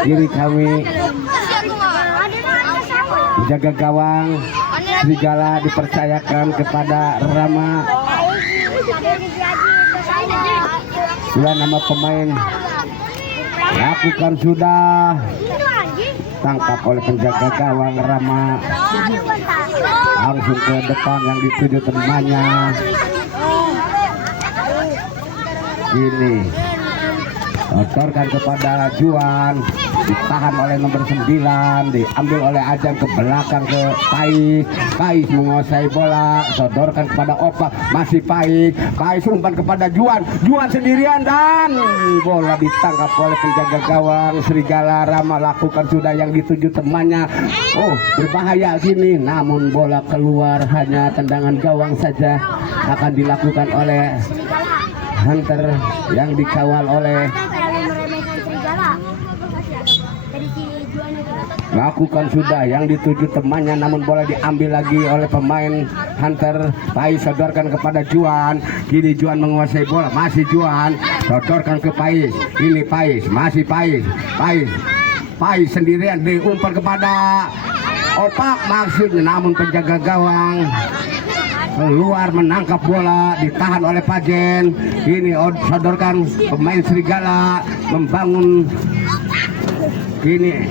Kiri kami jaga gawang serigala dipercayakan kepada Rama. Sudah nama pemain lakukan sudah tangkap oleh penjaga gawang Rama, langsung ke depan yang dituju temannya. Ini otorkan kepada Juan, ditahan oleh nomor 9, diambil oleh Ajang ke belakang ke Pais. Pais menguasai bola, sodorkan kepada Opa, masih Pais. Pais umpan kepada Juan, Juan sendirian dan bola ditangkap oleh penjaga gawang serigala. Rama lakukan sudah yang dituju temannya. Oh, berbahaya gini, namun bola keluar, hanya tendangan gawang saja akan dilakukan oleh Hunter yang dikawal oleh lakukan sudah yang dituju temannya, namun bola diambil lagi oleh pemain Hunter. Pais sodorkan kepada Juan, kini Juan menguasai bola, masih Juan sodorkan ke Pais. Ini Pais, masih Pais. Pais sendirian diumpan kepada Opak maksudnya, namun penjaga gawang keluar menangkap bola, ditahan oleh Pajen. Ini sodorkan pemain serigala membangun. Kini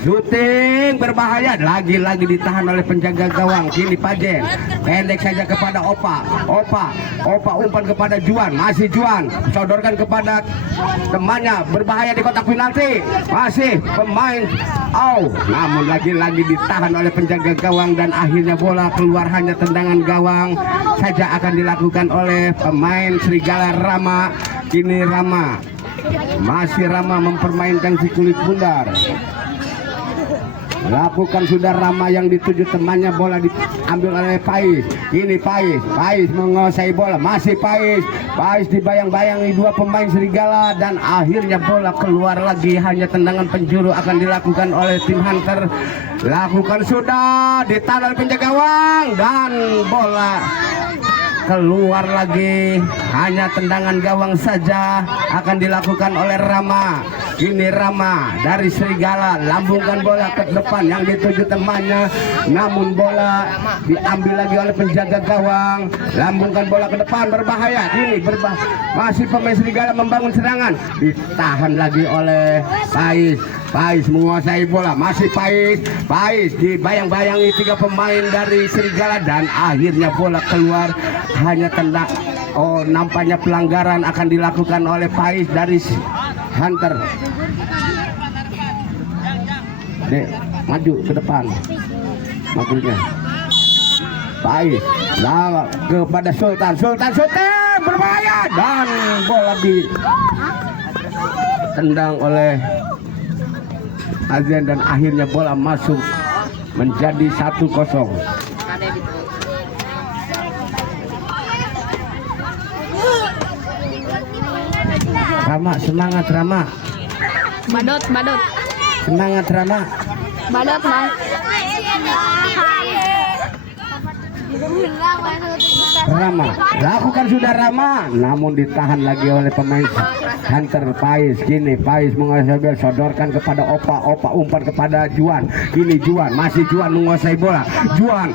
syuting berbahaya, lagi-lagi ditahan oleh penjaga gawang. Kini Pajen pendek saja kepada Opa umpan kepada Juan, masih Juan sodorkan kepada temannya, berbahaya di kotak penalti, masih pemain namun lagi-lagi ditahan oleh penjaga gawang dan akhirnya bola keluar, hanya tendangan gawang saja akan dilakukan oleh pemain serigala Rama. Kini masih Rama mempermainkan si kulit bundar. Lakukan sudah Rama yang dituju temannya, bola diambil oleh Pais. Ini Pais menguasai bola, masih Pais dibayang-bayangi dua pemain serigala dan akhirnya bola keluar lagi, hanya tendangan penjuru akan dilakukan oleh tim Hunter. Lakukan sudah, ditahan oleh penjaga gawang dan bola keluar lagi, hanya tendangan gawang saja akan dilakukan oleh Rama. Ini Rama dari serigala lambungkan bola ke depan yang dituju temannya, namun bola diambil lagi oleh penjaga gawang. Lambungkan bola ke depan, berbahaya. Ini masih pemain serigala membangun serangan, ditahan lagi oleh Pais menguasai bola, masih Pais dibayang-bayangi tiga pemain dari serigala dan akhirnya bola keluar, hanya tendang. Nampaknya pelanggaran akan dilakukan oleh Pais dari Hunter. Maju ke depan maksudnya. Pais kepada Sultan berbahaya dan bola ditendang oleh Azen dan akhirnya bola masuk menjadi 1-0. Rama, semangat Rama. Badot. Semangat Rama. Badot, Mang. Rama, lakukan sudah Rama, namun ditahan lagi oleh pemain Hunter. Pais, kini Pais menguasai bola, sodorkan kepada Opa umpan kepada Juan. Kini Juan, masih Juan menguasai bola. Juan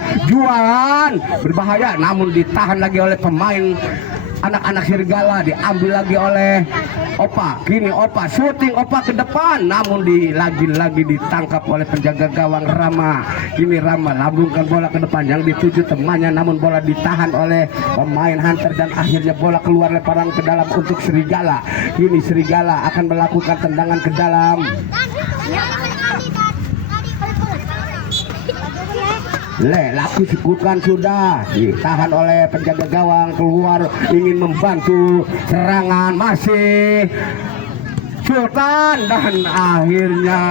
berbahaya, namun ditahan lagi oleh pemain anak-anak serigala, diambil lagi oleh Opa. Kini syuting ke depan, namun lagi-lagi ditangkap oleh penjaga gawang Rama. Kini Rama lambungkan bola ke depan yang dituju temannya, namun bola ditahan oleh pemain Hunter dan akhirnya bola keluar lemparan ke dalam untuk serigala. Kini serigala akan melakukan tendangan ke dalam. Lakukan sudah, ditahan oleh penjaga gawang, keluar ingin membantu serangan, masih Sultan dan akhirnya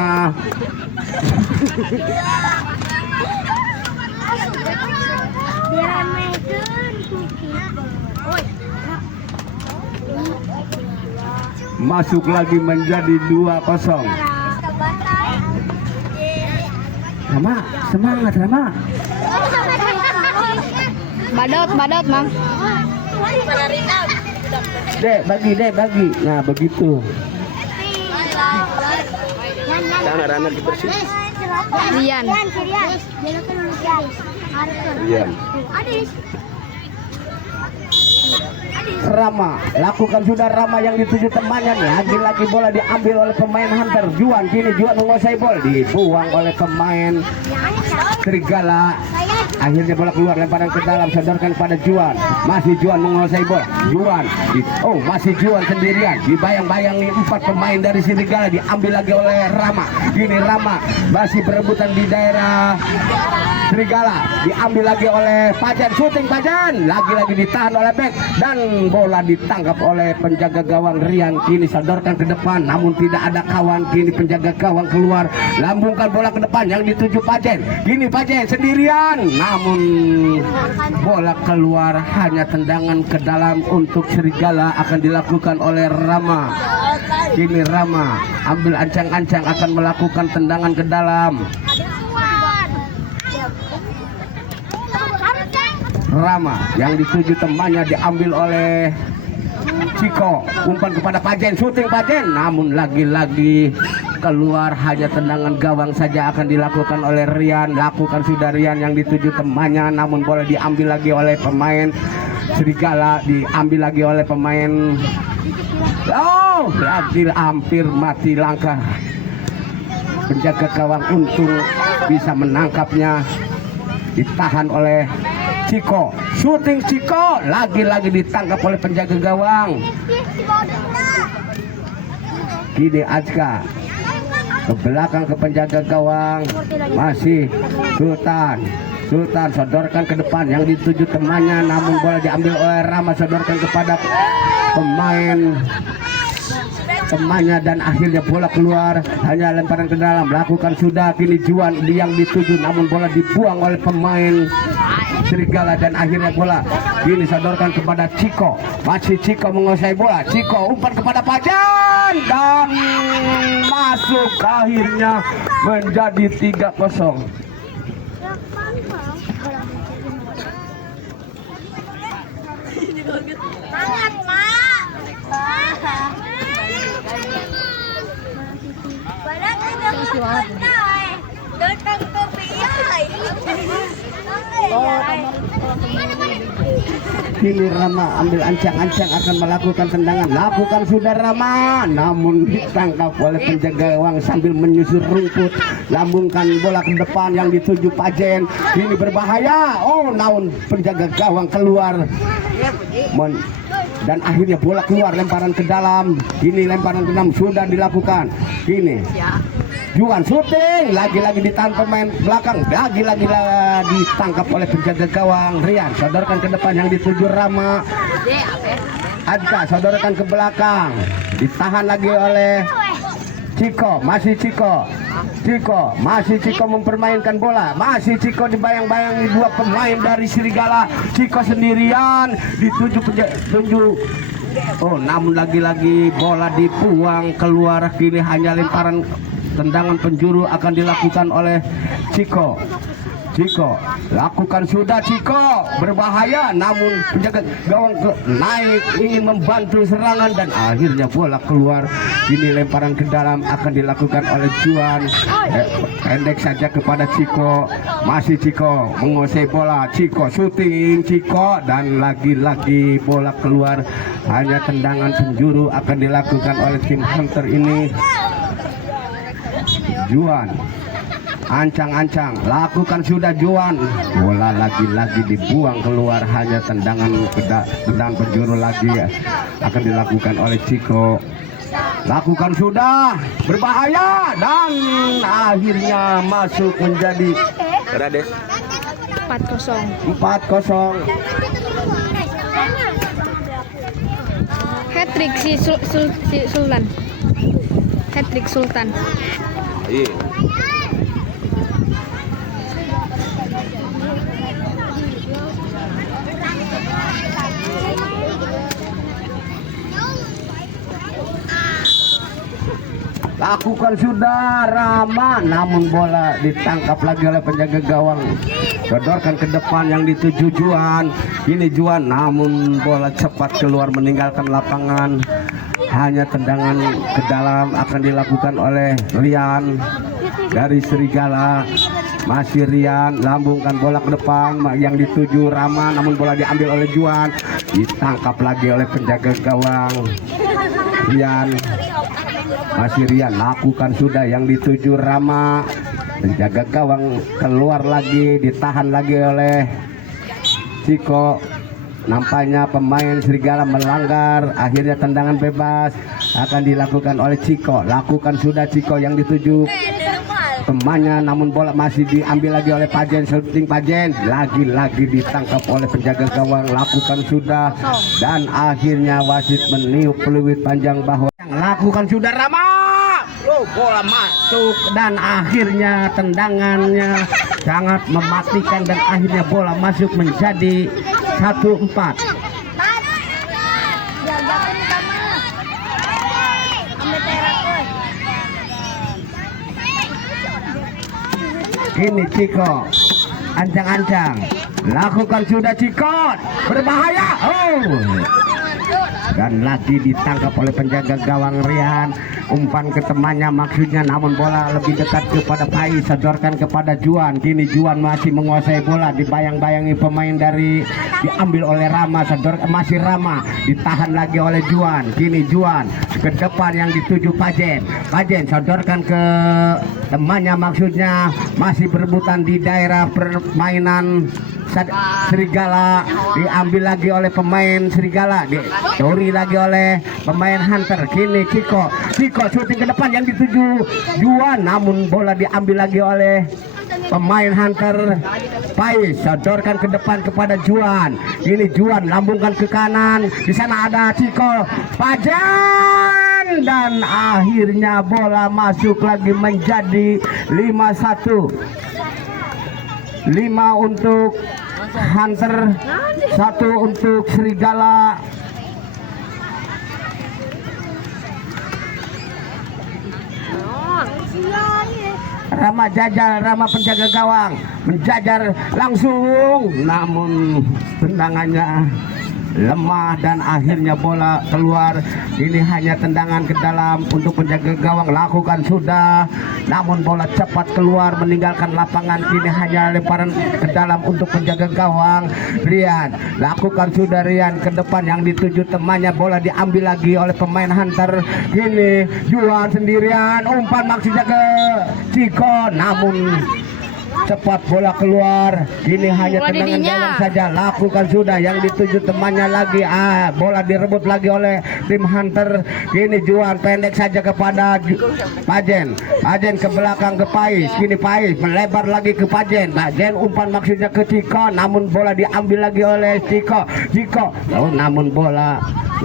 masuk lagi menjadi 2-0. Rama, semangat Rama. Badot, Mang. Dek, bagi. Nah, begitu. Anak-anak dibersih. Rian. Iya. Rama, lakukan sudah Rama yang dituju temannya nih. Lagi-lagi bola diambil oleh pemain Hunter. Juan, kini Juan menguasai bola, dibuang oleh pemain Serigala. Akhirnya bola keluar, lemparan ke dalam, sodorkan pada Juan. Masih Juan menguasai bola. Juan, masih Juan sendirian. Dibayang-bayangi 4 pemain dari Serigala, diambil lagi oleh Rama. Kini Rama masih berebutan di daerah Serigala, diambil lagi oleh Pajan. Syuting Pajan, lagi-lagi ditahan oleh bek dan bola ditangkap oleh penjaga gawang Rian. Kini sodorkan ke depan, namun tidak ada kawan. Kini penjaga gawang keluar, lambungkan bola ke depan yang dituju Pajen. Kini Pajen sendirian, namun bola keluar, hanya tendangan ke dalam untuk Serigala akan dilakukan oleh Rama. Kini Rama ambil ancang-ancang akan melakukan tendangan ke dalam. Rama yang dituju temannya diambil oleh Ciko, umpan kepada Pajen, syuting Pajen, namun lagi-lagi keluar, hanya tendangan gawang saja akan dilakukan oleh Rian. Lakukan sudah Rian yang dituju temannya, namun bola diambil lagi oleh pemain Serigala, diambil lagi oleh pemain. Hampir mati langkah penjaga gawang, untung bisa menangkapnya, ditahan oleh Ciko. Syuting Ciko, lagi-lagi ditangkap oleh penjaga gawang. Kini Azka ke belakang ke penjaga gawang, masih Sultan sodorkan ke depan yang dituju temannya, namun bola diambil oleh Rama, sodorkan kepada pemain temannya dan akhirnya bola keluar, hanya lemparan ke dalam. Lakukan sudah, kini Juan yang dituju, namun bola dibuang oleh pemain Serigala dan akhirnya bola kini sodorkan kepada Ciko. Masih Ciko menguasai bola. Ciko umpan kepada Pajan dan masuk, akhirnya menjadi 3-0. Semangat, Mak. Padahal kita datang ke Piyai. Kini Rama ambil ancang-ancang akan melakukan tendangan. Lakukan sudah Rama, namun ditangkap oleh penjaga gawang sambil menyusur rumput. Lambungkan bola ke depan yang dituju Pajen. Ini berbahaya. Namun penjaga gawang keluar. Dan akhirnya bola keluar, lemparan ke dalam. Ini lemparan ke dalam sudah dilakukan. Kini Juan syuting, lagi-lagi ditahan pemain belakang, lagi-lagi ditangkap oleh penjaga gawang Rian. Sodorkan ke depan yang dituju Rama. Adka sodorkan ke belakang, ditahan lagi oleh Ciko. Masih Ciko mempermainkan bola. Masih Ciko dibayang-bayangi 2 pemain dari Serigala. Ciko sendirian dituju namun lagi-lagi bola dibuang keluar. Kini hanya lemparan tendangan penjuru akan dilakukan oleh Ciko. Lakukan sudah Ciko, berbahaya, namun penjaga gawang naik ingin membantu serangan dan akhirnya bola keluar. Ini lemparan ke dalam akan dilakukan oleh Juan. Pendek saja kepada Ciko. Masih Ciko menguasai bola. Ciko syuting Ciko dan lagi-lagi bola keluar. Hanya tendangan penjuru akan dilakukan oleh tim Hunter ini. Juan ancang-ancang, lakukan sudah Juan, bola lagi-lagi dibuang keluar, hanya tendangan penjuru lagi akan dilakukan oleh Ciko. Lakukan sudah, berbahaya dan akhirnya masuk menjadi 4-0. Hat-trick si Sultan. Hat-trick Sultan. Iya. lakukan sudah Rama, namun bola ditangkap lagi oleh penjaga gawang. Sodorkan ke depan yang dituju Juan. Ini Juan, namun bola cepat keluar meninggalkan lapangan. Hanya tendangan ke dalam akan dilakukan oleh Rian dari Serigala. Masih Rian, lambungkan bola ke depan yang dituju Rama, namun bola diambil oleh Juan. Ditangkap lagi oleh penjaga gawang Rian. Masih Rian, lakukan sudah yang dituju Rama. Penjaga gawang keluar lagi, ditahan lagi oleh Ciko. Nampaknya pemain Serigala melanggar. Akhirnya tendangan bebas akan dilakukan oleh Ciko. Lakukan sudah Ciko yang dituju temannya, namun bola masih diambil lagi oleh Pajen. Shooting Pajen, lagi-lagi ditangkap oleh penjaga gawang. Lakukan sudah, dan akhirnya wasit meniup peluit panjang bahwa lakukan sudah Rama. Bola masuk, dan akhirnya tendangannya sangat mematikan, dan akhirnya bola masuk menjadi 1-4. Ini Ciko, ancang-ancang, lakukan sudah Ciko, berbahaya. Dan lagi ditangkap oleh penjaga gawang Rian. Umpan ke temannya maksudnya, namun bola lebih dekat kepada Pai. Sodorkan kepada Juan. Kini Juan masih menguasai bola, dibayang-bayangi pemain dari diambil oleh Rama. Masih Rama, ditahan lagi oleh Juan. Kini Juan ke depan yang dituju Pajen. Pajen sodorkan ke temannya maksudnya, masih berebutan di daerah permainan Serigala. Diambil lagi oleh pemain Serigala, dicuri lagi oleh pemain Hunter. Kini Ciko syuting ke depan yang dituju Juan, namun bola diambil lagi oleh pemain Hunter. Pais sodorkan ke depan kepada Juan. Ini Juan lambungkan ke kanan. Di sana ada Ciko, Pajen, dan akhirnya bola masuk lagi menjadi 5-1. 5 untuk Hunter, 1 untuk Serigala. Rama jajar, Rama penjaga gawang menjajar langsung, namun tendangannya lemah, dan akhirnya bola keluar. Ini hanya tendangan ke dalam untuk penjaga gawang. Lakukan sudah, namun bola cepat keluar meninggalkan lapangan. Kini hanya lemparan ke dalam untuk penjaga gawang Rian. Lakukan sudah Rian ke depan yang dituju temannya. Bola diambil lagi oleh pemain Hunter. Kini Juan sendirian, umpan maksudnya ke Ciko, namun cepat bola keluar. Kini hanya tendangan gawang saja. Lakukan sudah yang dituju temannya lagi. Bola direbut lagi oleh tim Hunter. Kini Juan pendek saja kepada Pajen. Pajen ke belakang ke Pais. Kini Pais melebar lagi ke Pajen. Pajen umpan maksudnya ke Ciko, namun bola diambil lagi oleh Ciko. Namun bola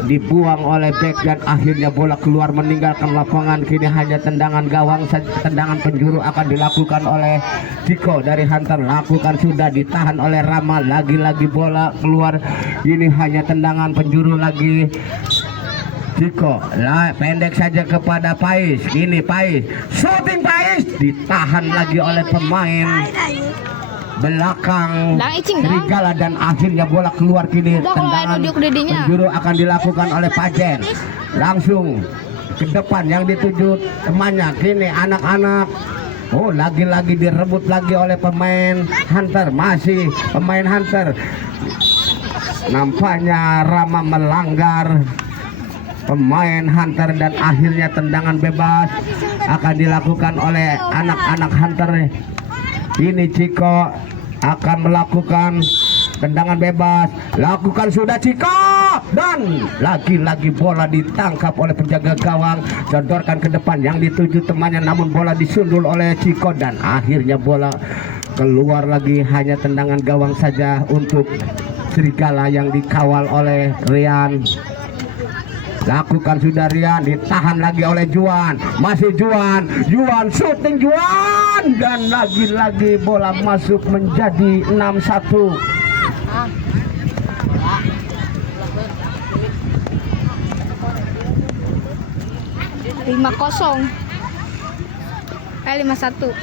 dibuang oleh bek, dan akhirnya bola keluar meninggalkan lapangan. Kini hanya tendangan gawang, tendangan penjuru akan dilakukan oleh Ciko dari Hunter. Lakukan sudah, ditahan oleh Rama. Lagi-lagi bola keluar. Ini hanya tendangan penjuru lagi. Ciko pendek saja kepada Pais. Kini Pais shooting, Pais ditahan lagi oleh pemain belakang Serigala, dan akhirnya bola keluar. Kini tendangan penjuru akan dilakukan oleh Pajen. Langsung ke depan yang dituju temannya. Kini anak-anak, lagi-lagi direbut lagi oleh pemain Hunter. Masih pemain Hunter. Nampaknya Rama melanggar pemain Hunter, dan akhirnya tendangan bebas akan dilakukan oleh anak-anak Hunter. Ini Ciko akan melakukan tendangan bebas. Lakukan sudah Ciko, dan lagi-lagi bola ditangkap oleh penjaga gawang. Sodorkan ke depan yang dituju temannya, namun bola disundul oleh Ciko, dan akhirnya bola keluar lagi. Hanya tendangan gawang saja untuk Serigala yang dikawal oleh Rian. Lakukan sudah Rian, ditahan lagi oleh Juan. Masih Juan shooting Juan, dan lagi-lagi bola masuk menjadi 6-1. Lima 0. Kali 51.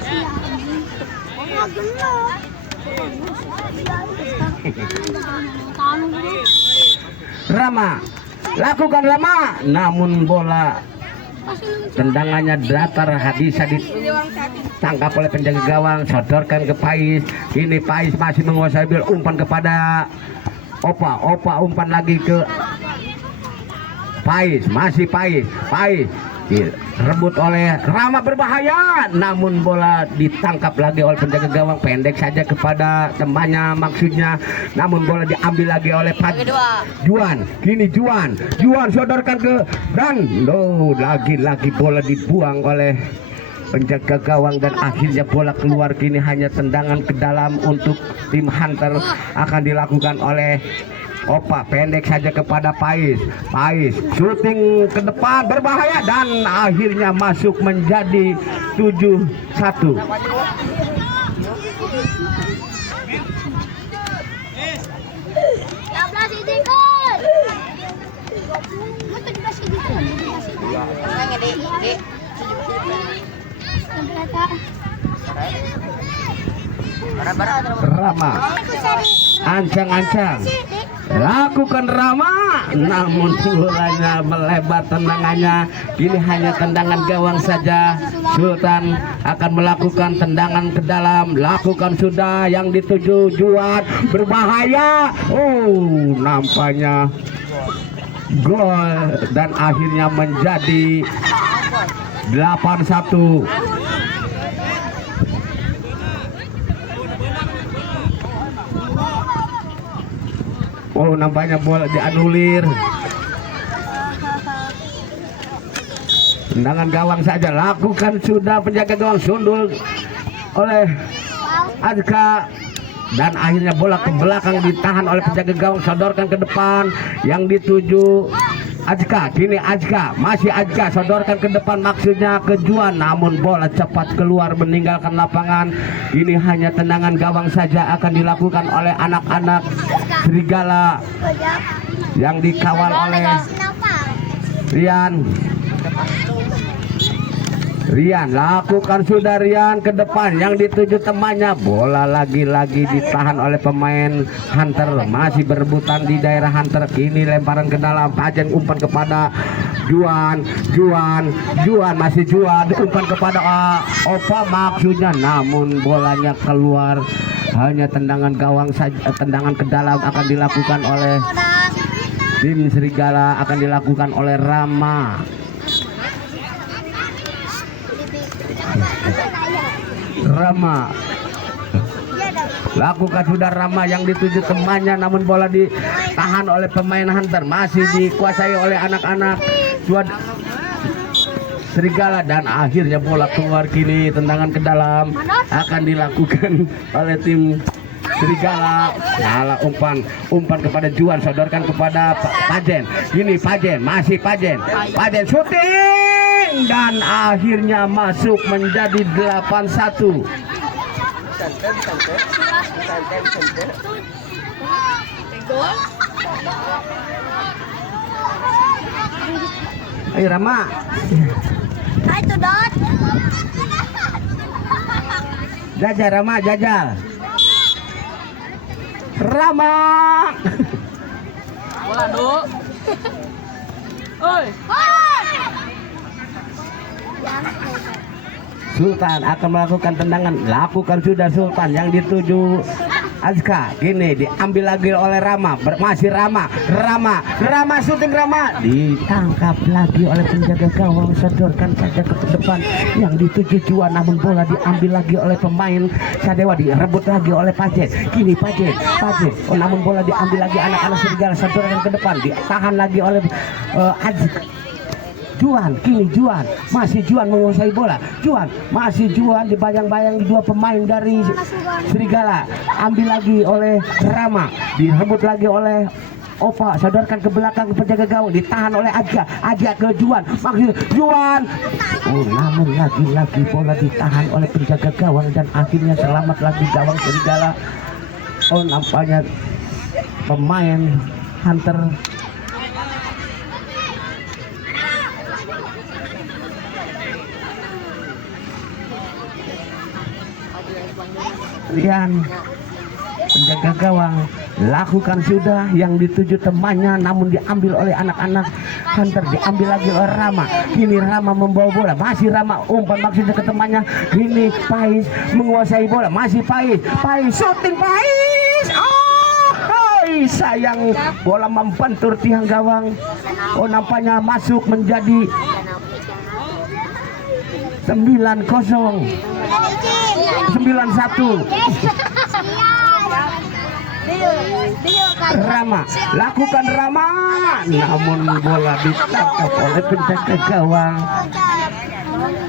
Rama, lakukan Rama, namun bola tendangannya datar bisa ditangkap oleh penjaga gawang, sodorkan ke Pais. Ini Pais masih menguasai bola, umpan kepada Opa umpan lagi ke Pais, masih Pais direbut oleh Rama, berbahaya, namun bola ditangkap lagi oleh penjaga gawang, pendek saja kepada temannya maksudnya, namun bola diambil lagi oleh Juan. Kini Juan sodorkan ke dan lagi bola dibuang oleh penjaga gawang dan akhirnya bola keluar. Kini hanya tendangan ke dalam untuk tim Hunter akan dilakukan oleh Opa, pendek saja kepada Pais syuting ke depan, berbahaya dan akhirnya masuk menjadi 7-1. Rama ancang-ancang, lakukan Rama, namun bolanya melebar tendangannya. Ini hanya tendangan gawang saja. Sultan akan melakukan tendangan ke dalam, lakukan sudah yang dituju Juan, berbahaya. Nampaknya gol dan akhirnya menjadi 8-1. Nampaknya bola dianulir. Tendangan gawang saja, lakukan sudah penjaga gawang, sundul oleh Azka dan akhirnya bola ke belakang ditahan oleh penjaga gawang, sodorkan ke depan yang dituju Azka. Kini Azka, masih Azka, sodorkan ke depan maksudnya ke Juan, namun bola cepat keluar meninggalkan lapangan. Ini hanya tendangan gawang saja akan dilakukan oleh anak-anak Serigala yang dikawal oleh Rian, lakukan sudah Rian ke depan yang dituju temannya. Bola lagi-lagi ditahan oleh pemain Hunter, masih berebutan di daerah Hunter. Kini lemparan ke dalam, Pajen umpan kepada Juan, masih Juan, umpan kepada Opa maksudnya, namun bolanya keluar. Hanya tendangan gawang saja, tendangan ke dalam akan dilakukan oleh tim Serigala, akan dilakukan oleh Rama. Lakukan sudah Rama yang dituju temannya, namun bola ditahan oleh pemain Hunter, masih dikuasai oleh anak-anak Serigala dan akhirnya bola keluar. Kini tendangan ke dalam akan dilakukan oleh tim Serigala. Salah umpan kepada Juan, sodorkan kepada Pajen. Ini Pajen, masih Pajen syuting dan akhirnya masuk menjadi 8-1. Ayo Rama. Itu dot. Jajal Rama, jajal. Rama. Bola do. Oi. Sultan akan melakukan tendangan, lakukan sudah Sultan yang dituju Azka. Kini diambil lagi oleh Rama, masih Rama syuting, Rama ditangkap lagi oleh penjaga gawang, sodorkan saja ke depan yang dituju Juan, namun bola diambil lagi oleh pemain Sadewa, direbut lagi oleh Pajen. Kini Pajen, namun bola diambil lagi anak-anak Serigala, sodorkan ke depan, ditahan lagi oleh Azka. Kini Juan, masih Juan menguasai bola. Masih Juan dibayang-bayang dua pemain dari Serigala. Ambil lagi oleh Rama, direbut lagi oleh Opa, sodorkan ke belakang ke penjaga gawang, ditahan oleh Aja ke Juan, maksud Juan. Namun lagi-lagi bola ditahan oleh penjaga gawang dan akhirnya selamat lagi gawang Serigala. Nampaknya pemain Hunter Rian penjaga gawang lakukan sudah yang dituju temannya, namun diambil oleh anak-anak. Hunter diambil lagi oleh Rama. Kini Rama membawa bola, masih Rama umpan maksudnya ke temannya. Kini Pais menguasai bola, masih Pais shooting Pais. Sayang bola membentur tiang gawang. Nampaknya masuk menjadi 9-0 9-1. Rama lakukan Rama, namun bola ditangkap oleh penjaga gawang.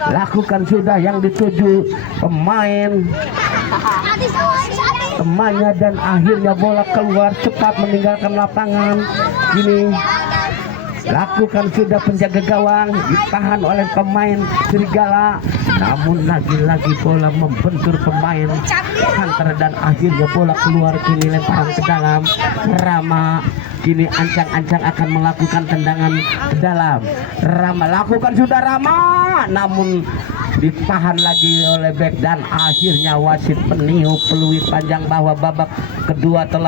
Lakukan sudah yang dituju pemain temannya dan akhirnya bola keluar cepat meninggalkan lapangan. Kini lakukan sudah penjaga gawang, ditahan oleh pemain Serigala, namun lagi-lagi bola membentur pemain Hunter dan akhirnya bola keluar. Kini lemparan ke dalam. Rama kini ancang-ancang akan melakukan tendangan ke dalam. Rama lakukan sudah Rama, namun ditahan lagi oleh bek dan akhirnya wasit meniup peluit panjang bahwa babak kedua telah